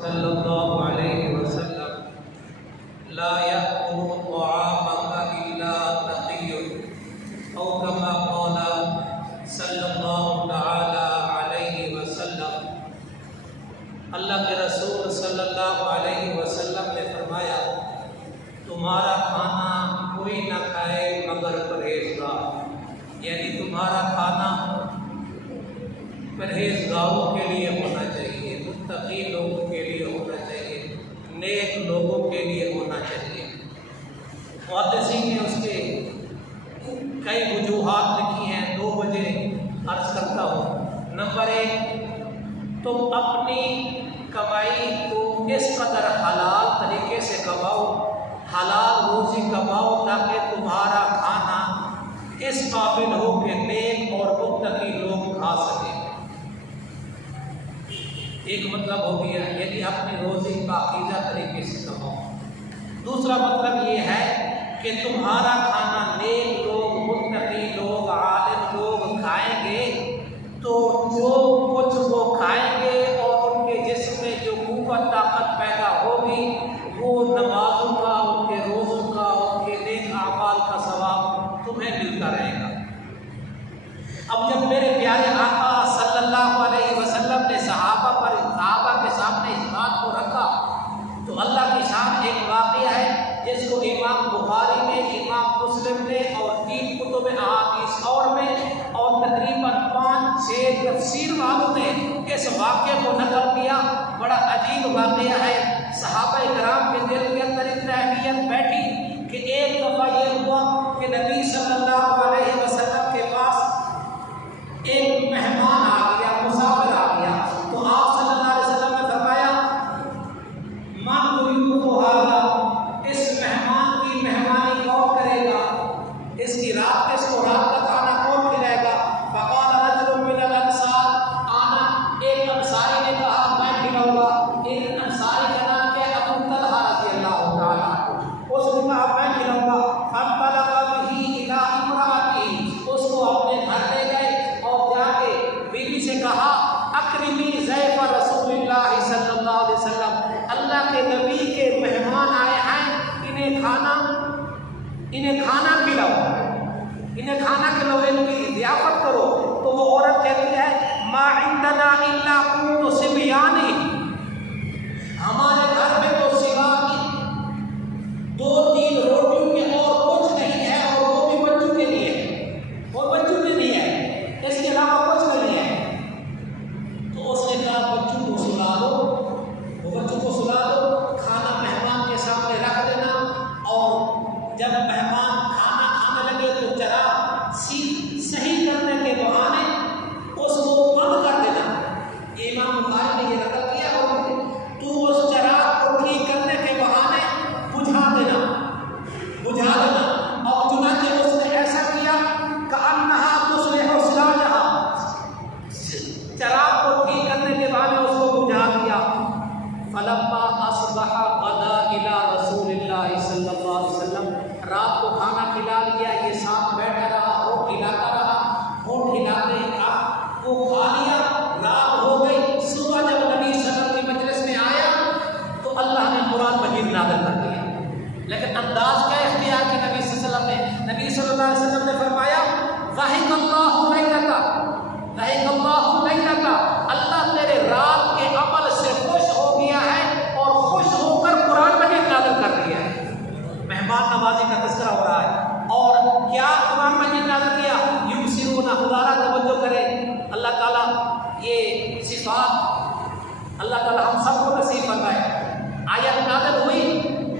सल्लल्लाहु अलैहि वसल्लम ला यअकुलु तआमका इल्ला तक़िय्युन औ कमा क़ाला सल्लल्लाहु तआला अलैहि वसल्लम। अल्लाह के रसूल सल्लल्लाहु अलैहि वसल्लम ने फरमाया, तुम्हारा खाना कोई न खाए मगर परहेजगार, यानी तुम्हारा खाना परहेजगारों के लिए होना चाहिए, मुत्तकी लोगों के लिए होना चाहिए, नेक लोगों के लिए होना चाहिए। मुहद्दिसीन ने उसके कई वजूहात लिखी हैं, 2 वजह अर्ज करता हूँ। नंबर 1, तुम अपनी कमाई को इस कदर हलाल तरीके से कमाओ, हलाल रोज़ी कमाओ, ताकि तुम्हारा खाना इस काबिल हो कि नेक और मुत्तकी लोग खा सकें। एक मतलब हो गया, यदि अपनी रोज़ी पाकीज़ा तरीके से कमाओ। दूसरा मतलब ये है कि तुम्हारा खाना नेक लोग, मुत्तकी लोग, आलिम लोग खाएंगे तो जो कुछ वो खाएंगे और उनके जिस्म में जो कुव्वत ताकत पैदा होगी वो नमाज़ों का, उनके रोज़ों का, उनके नेक अमाल का सवाब तुम्हें मिलता रहेगा। अब जब मेरे प्यारे आका सल्लल्लाहु अलैहि वसल्लम ने सहाबा के सामने इस बात को रखा तो अल्लाह की शान एक वाक़या है जिसको इमाम बुखारी में, इमाम मुस्लिम ने और 3 कुतुब अहादीस और में और तकरीबन 5-6 तफसीर वालों ने इस वाक़े को नकल किया। बड़ा अजीब वाक़या है। सहाबा इकराम के दिल के अंदर इतना अहमियत बैठी कि एक दफ़ा ये हुआ कि नबी सल्लल्लाहु अलैहि वसल्लम के पास एक मेहमान आ गया, मुसाफिर आ गया, तो आप सल्लल्लाहु अलैहि वसल्लम ने फरमाया, मन युरीदु हाज़ा, इस मेहमान की मेहमानी कौन करेगा, इसकी रात इसको रात का खाना कौन खिलाएगा। फ़क़ाल रजुलुन मिनल अंसार आना, एक अंसारी ने कहा मैं खिलाऊंगा। एक अंसारी का नाम क्या है, अबू तलहा रज़ियल्लाहु ताला, उसने कहा मैं खिलाऊंगा। फ़न्तलक़ा बिही इला इम्राअतिही, उसको अपने घर ले गए और जाके बीवी से कहा अक्रिमी ज़ैफ़ रसूलिल्लाह सल्लल्लाहु अलैहि वसल्लम, अल्लाह के नबी के मेहमान आए हैं, इन्हें खाना खिलाओ, इनकी ज़ियाफ़त करो। तो वो औरत कहती है मा इंदना इल्ला कुतु सिबयानी, हमारे घर में तो सिवा 2-3 रोटियों के और कुछ नहीं है, और वो भी बच्चों के लिए, और बच्चों के लिए है, इसके अलावा कुछ नहीं है। तो उसने कहा बच्चों को सुला दो, वो बच्चों को सुला दो, खाना मेहमान के सामने रख देना, और जब मेहमान खाना खाने लगे तो जरा सही करने के बहाने उसको बंद कर देना। इमाम बुखारी ने ये नकल किया, और तू उस चराग को ठीक करने के बहाने बुझा देना। और चुनांचे उसने ऐसा किया कअन्नहा तुस्लिहु सिराजहा, चराग को ठीक करने के बहाने उसको बुझा दिया। फलम्मा अस्बहा गदा इला रसूलिल्लाह सल्लल्लाहु अलैहि वसल्लम, रात को खाना खिला लिया, ये साथ बैठा रहा, होठ हिलाता रहा, होठ हिलाते रहा, वो खा लिया, रात हो गई। सुबह जब नबी सल्लल्लाहु की मजलिस में आया तो अल्लाह ने कुरान मजीद नाज़िल कर दिया। लेकिन अंदाज क्या इख्तियार की नबी सल्लल्लाहु अलैहि वसल्लम ने फरमाया ज़हिकल्लाहु लैलका, अल्लाह तेरे रात के अमल से खुश हो गया है और खुश होकर कुरान मजीद नाज़िल कर दिया है। मेहमान नवाजी का तज़किरा हो रहा है, और क्या कुरान मजीद नाज़िल किया, युबसिरूना, खुदारा तवज्जो करें, अल्लाह ताला ये सिफ़ात अल्लाह ताला हम सबको नसीब फरमाए। आयत नाज़िल हुई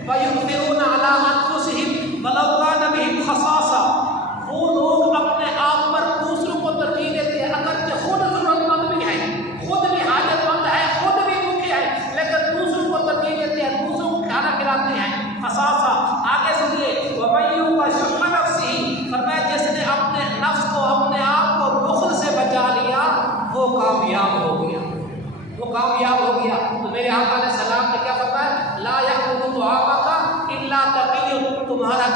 वयुथिरूना अला अनफुसिहिम वलौ कान बिहिम खसासा, वो लोग अपने आप पर दूसरों को तरजीह देते हैं, अगर खुद ज़रूरतमंद भी है, खुद भी हाजतमंद है, खुद भी भूखे हैं, लेकिन दूसरों को तरजीह देते हैं, दूसरों को खाना खिलाते हैं। खसासा, आगे सुनिए, वमय्युका शुक्र नफ्सिही, फरमाया जिसने अपने नफ्स को, अपने आप को बुख़्ल से बचा लिया वो कामयाब हो गया। तो मेरे आका ने सलाम ने क्या फरमाया, ला यअकुलु तआमका इल्ला तक़िय्युन, तुम्हारा